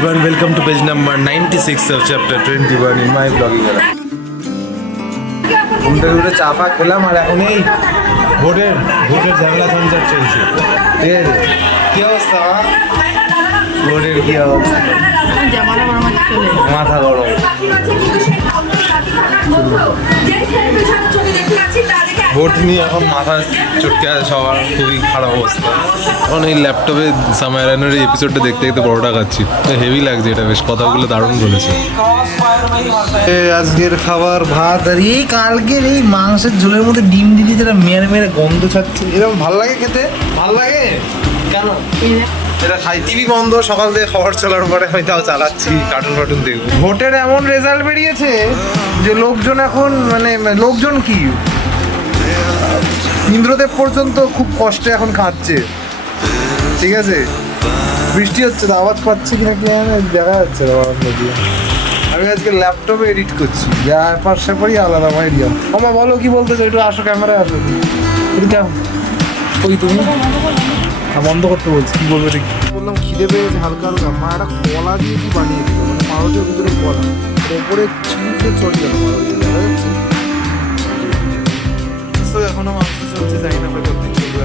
everyone, welcome to page number 96 of chapter 21 in my vlogging. ঘুম থেকে উঠে চা ফা খেলাম আর এখন এই ভোটের ঝামেলা ঝঞ্ঝাট চলছে। ঠিক আছে, কি অবস্থা? ভোটের কি অবস্থা? মাথা গরম। ভোট নিয়ে এখন মাথা চটকে আছে সবার, খুবই খারাপ অবস্থা। এখন এই ল্যাপটপে সামায়ারানের এই এপিসোডটা দেখতে দেখতে পরোটা খাচ্ছি, হেভি লাগছে। এটা বেশ কথাগুলো দারুণ বলেছে। আজকের খাবার ভাত আর এই কালকের এই মাংসের ঝোলের মধ্যে ডিম দিলি যেটা মেরে মেরে গন্ধ ছাড়ছে, এরকম ভাল লাগে খেতে? ভাল লাগে কেন? এটা খাই টিভি বন্ধ, সকাল থেকে খবর চলার পরে আমি তাও চালাচ্ছি, কার্টুন ফার্টুন দেখবো। ভোটের এমন রেজাল্ট বেরিয়েছে যে লোকজন এখন লোকজন কি ইন্দ্রদেব পর্যন্ত খুব কষ্টে এখন খাচ্ছে। ঠিক আছে, বৃষ্টি হচ্ছে তো আওয়াজ পাচ্ছে কিনা কি দেখা যাচ্ছে না। আমি আজকে ল্যাপটপে এডিট করছি, যা পাশে পড়ি আলাদা আইডিয়া। আমার বলো কি বলতে চাই, একটু আসো ক্যামেরায় আসো। কেমন ওই তুমি বন্ধ করতে বলছি, কি বলবে দেখি। বললাম খিদে পেয়েছে হালকা হালকা, মা একটা কলা দিয়ে কি বানিয়ে দিল, মানে পাউরুটির ভিতরে কলা, ওপরে চিনিতে চড়িয়ে গেল পাউরুটি, দেখা যাচ্ছে। তো এখনো মাংস চলছে, জানি না কতদিন চলবে।